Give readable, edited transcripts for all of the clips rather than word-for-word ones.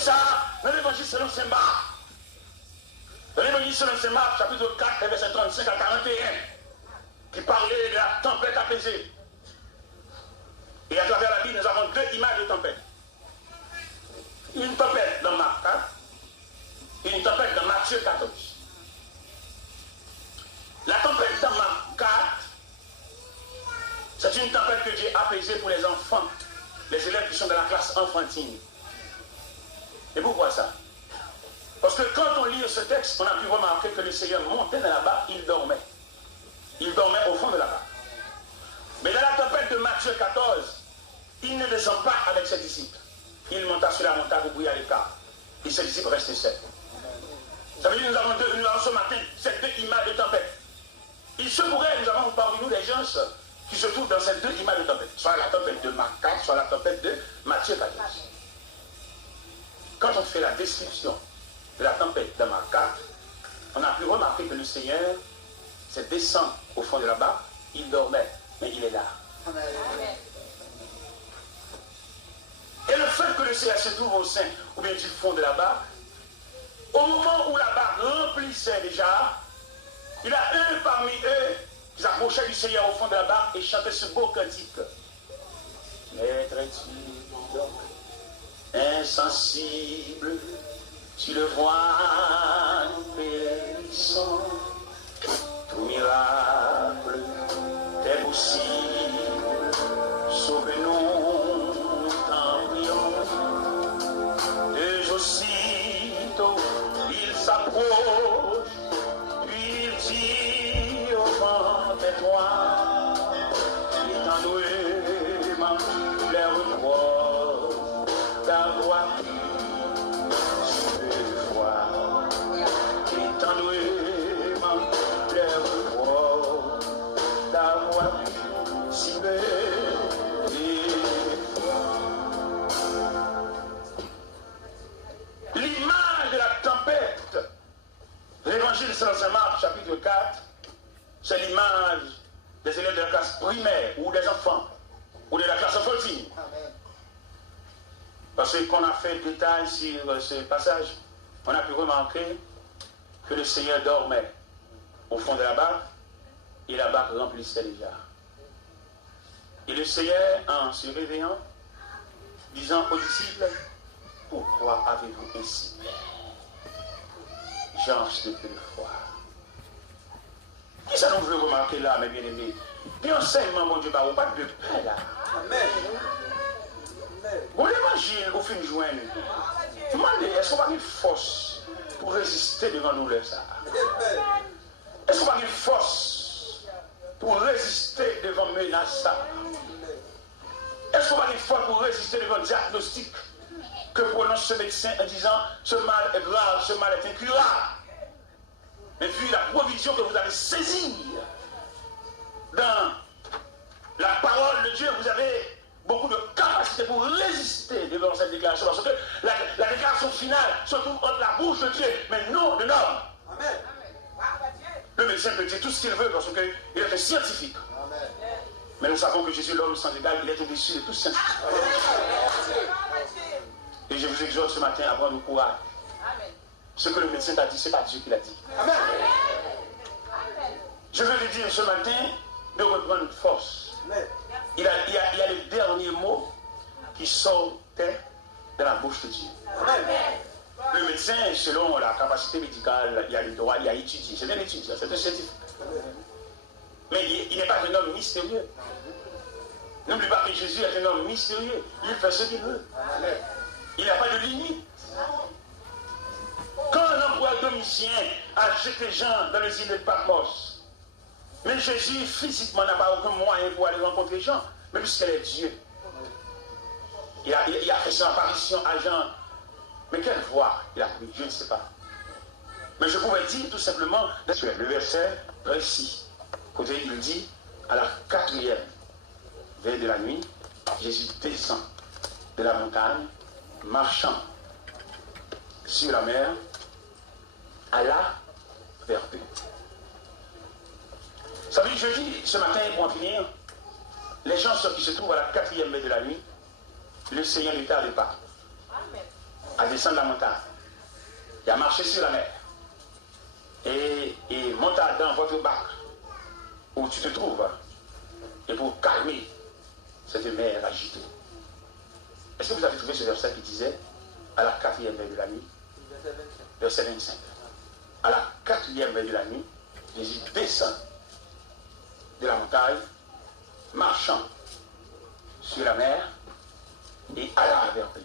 ça dans l'évangile selon Saint Marc. Dans l'évangile selon Saint Marc, chapitre 4, verset 35 à 41, qui parlait de la tempête apaisée. Et à travers la Bible, nous avons deux images de tempête. Une tempête dans Marc 4 et une tempête dans Matthieu 14. La tempête dans Marc 4, c'est une tempête que Dieu a apaisée pour les enfants, les élèves qui sont dans la classe enfantine. Et pourquoi ça? Parce que quand on lit ce texte, on a pu remarquer que le Seigneur montait dans la barque, il dormait. Il dormait au fond de la barque. Mais dans la tempête de Matthieu 14, il ne descend pas avec ses disciples. Il monta sur la montagne pour brouiller à l'écart. Et ses disciples restaient seuls. Ça veut dire que nous avons ce matin ces deux images de tempête. Il se pourrait, nous avons parmi nous des gens qui se trouvent dans ces deux images de tempête. Soit la tempête de Marc 4, soit la tempête de Matthieu 14. Quand on fait la description de la tempête de Marc 4, on a pu remarquer que le Seigneur se descend au fond de la barque. Il dormait, mais il est là. Amen. Et le fait que le Seigneur se trouve au sein ou bien du fond de la barque, au moment où la barque remplissait déjà, il y a un parmi eux qui s'approchait du Seigneur au fond de la barque et chantait ce beau cantique. Maître-tu donc insensible, tu le vois, nous périssons, tout miracle est possible, sauve-nous, nous t'en prions. De aussitôt, il s'approche, puis il dit au vent, tais-toi, il t'en doué, l'air rose, ta voix sur le foie, il t'en doué, l'air rose, ta voix si belle. L'image de la tempête, l'évangile selon Saint Marc, chapitre 4, c'est l'image des élèves de la classe primaire ou des enfants ou de la classe enfantine. Parce qu'on a fait détail sur ce passage, on a pu remarquer que le Seigneur dormait au fond de la barque et la barque remplissait déjà. Et le Seigneur, en se réveillant, disant aux disciples, pourquoi avez-vous ainsi peur? Gens de peu de foi. Qui ça nous veut remarquer là, mes bien-aimés? Puis enseignement, mon Dieu, pas de peur là. Amen. Bon, l'évangile, au fin de joindre, demandez, est-ce qu'on va avoir une force pour résister devant nous ça? Est-ce qu'on va avoir une force pour résister devant menace ça? Est-ce qu'on va avoir une force pour résister devant le diagnostic que prononce ce médecin en disant ce mal est grave, ce mal est incurable? Et puis la provision que vous avez saisie dans la parole de Dieu, vous avez beaucoup de capacité pour résister devant cette déclaration. Parce que la déclaration finale se trouve entre la bouche de Dieu, mais non de l'homme. Amen. Le médecin peut dire tout ce qu'il veut parce qu'il est un scientifique. Amen. Mais nous savons que Jésus, l'homme sans égal, il est au-dessus de tout scientifique. Et je vous exhorte ce matin à prendre le courage. Amen. Ce que le médecin t'a dit, ce n'est pas Dieu qui l'a dit. Amen. Je veux lui dire ce matin de reprendre force. Amen. Il y a les derniers mots qui sortaient de la bouche de Dieu. Amen. Le médecin, selon la capacité médicale, il a le droit, il a étudié. C'est bien étudié, c'est un scientifique. Mais il n'est pas un homme mystérieux. N'oublie pas que Jésus est un homme mystérieux. Il fait ce qu'il veut. Amen. Il n'a pas de limite. Quand l'empereur Domitien a jeté Jean dans les îles de Patmos, mais Jésus physiquement n'a pas aucun moyen pour aller rencontrer Jean, mais puisqu'elle est Dieu. Il a fait son apparition à Jean. Mais quelle voix il a pris? Je ne sais pas. Mais je pourrais dire tout simplement, le verset précis, côté il dit, à la 4e veille de la nuit, Jésus descend de la montagne, marchant sur la mer, alla vers eux. Ça veut dire, je dis ce matin, pour en finir, les gens qui se trouvent à la 4e veille de la nuit, le Seigneur ne tarde pas. à descendre la montagne, et à marcher sur la mer, et monter dans votre bac, où tu te trouves, et pour calmer cette mer agitée. Est-ce que vous avez trouvé ce verset qui disait, à la 4e veille de la nuit, verset 25. À la 4e veille de la nuit, Jésus descend de la montagne, marchant sur la mer, et alla vers eux.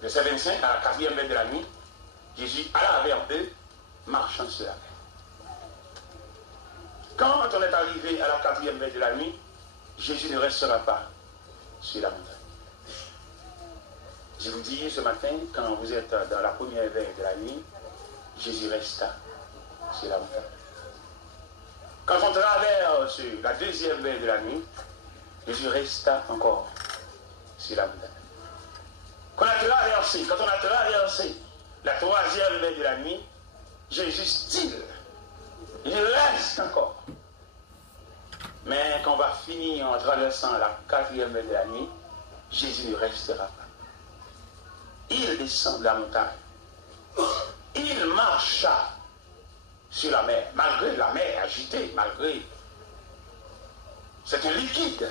Verset 25, à la 4e veille de la nuit, Jésus alla vers eux, marchant sur la mer. Quand on est arrivé à la 4e veille de la nuit, Jésus ne restera pas sur la montagne. Je vous dis ce matin, quand vous êtes dans la première veille de la nuit, Jésus resta sur la montagne. Quand on traverse la 2e veille de la nuit, Jésus resta encore sur la montagne. Quand on a traversé la 3e veille de la nuit, Jésus style, il reste encore. Mais quand on va finir en traversant la 4e veille de la nuit, Jésus ne restera pas. Il descend de la montagne. Il marcha sur la mer, malgré la mer agitée, malgré c'était liquide.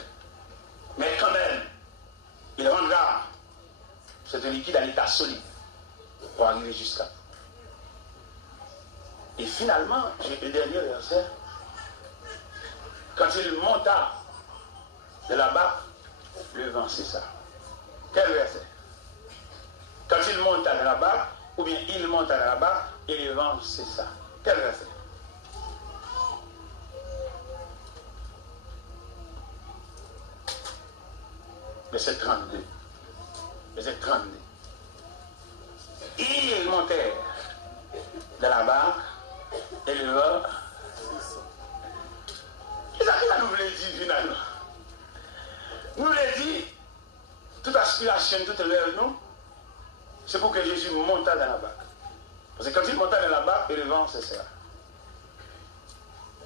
Mais quand même, il rendra cet liquide à l'état solide pour arriver jusqu'à vous. Et finalement, j'ai le dernier verset. Quand il monta de la barque, le vent cessa. Quel verset? Quand il monta de la barque, ou bien il monta de la barque et le vent cessa. Quel verset? Verset 32. Verset 32. Ils montèrent de la barque et le vent. Qu'est-ce qu'il nous voulait dire finalement? Nous voulait dire, toute aspiration, toute rêve, nous, c'est pour que Jésus monta dans la barque. Parce que quand il monta dans la barque, le vent cessa.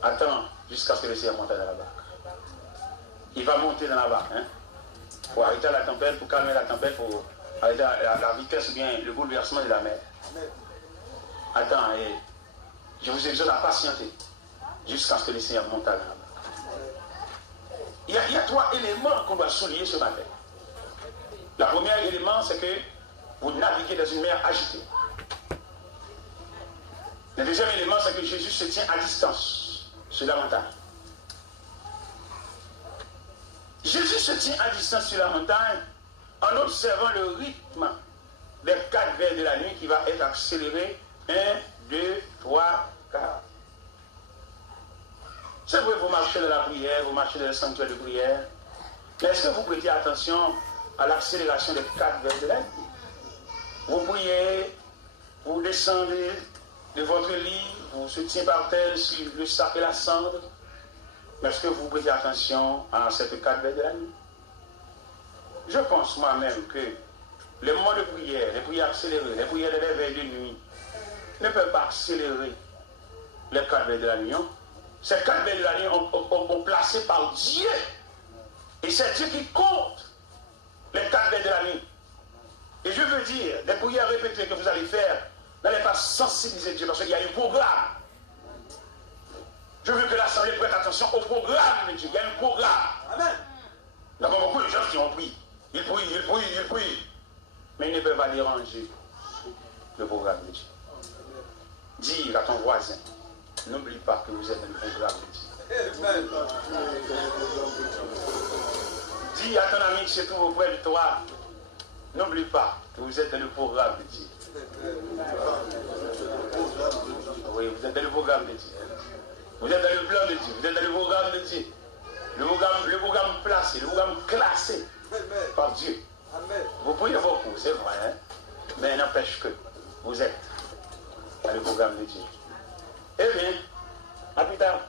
Attends jusqu'à ce que le Seigneur monte dans la barque. Il va monter dans la barque, hein, pour arrêter la tempête, pour calmer la tempête, pour arrêter la vitesse ou bien le bouleversement de la mer. Attends, et je vous exhorte à patienter jusqu'à ce que le Seigneur monte dans la barque. Il y a 3 éléments qu'on doit souligner ce matin. Le premier élément, c'est que vous naviguez dans une mer agitée. Le deuxième élément, c'est que Jésus se tient à distance sur la montagne. Jésus se tient à distance sur la montagne en observant le rythme des 4 veilles de la nuit qui va être accéléré. 1, 2, 3, 4. C'est vrai, vous marchez dans la prière, vous marchez dans le sanctuaire de prière. Mais est-ce que vous prêtez attention à l'accélération des 4 veilles de la nuit? Vous priez, vous descendez de votre lit, vous se tenez par terre sur le sac et la cendre. Mais est-ce que vous prêtez attention à cette 4 veilles de la nuit? Je pense moi-même que les moments de prière, les prières accélérées, les prières de l'éveil de nuit ne peuvent pas accélérer les 4 veilles de la nuit. Ces 4 veilles de la nuit ont placé par Dieu. Et c'est Dieu qui compte les 4 veilles de la nuit. Et je veux dire, des prières répétées que vous allez faire, n'allez pas sensibiliser Dieu parce qu'il y a un programme. Je veux que l'Assemblée prête attention au programme de Dieu. Il y a un programme. Amen. D'abord, beaucoup de gens qui ont prié. Ils prient. Mais ils ne peuvent pas déranger le programme de Dieu. Dire à ton voisin, n'oublie pas que vous êtes dans le programme de Dieu. Dis à ton ami qui se trouve auprès de toi, n'oublie pas que vous êtes dans le programme de Dieu. Oui, vous êtes dans le programme de Dieu. Vous êtes dans le plan de Dieu. Vous êtes dans le programme de Dieu. Le programme placé, le programme classé par Dieu. Vous priez beaucoup, c'est vrai, hein? Mais n'empêche que vous êtes dans le programme de Dieu. Eh bien, à plus tard.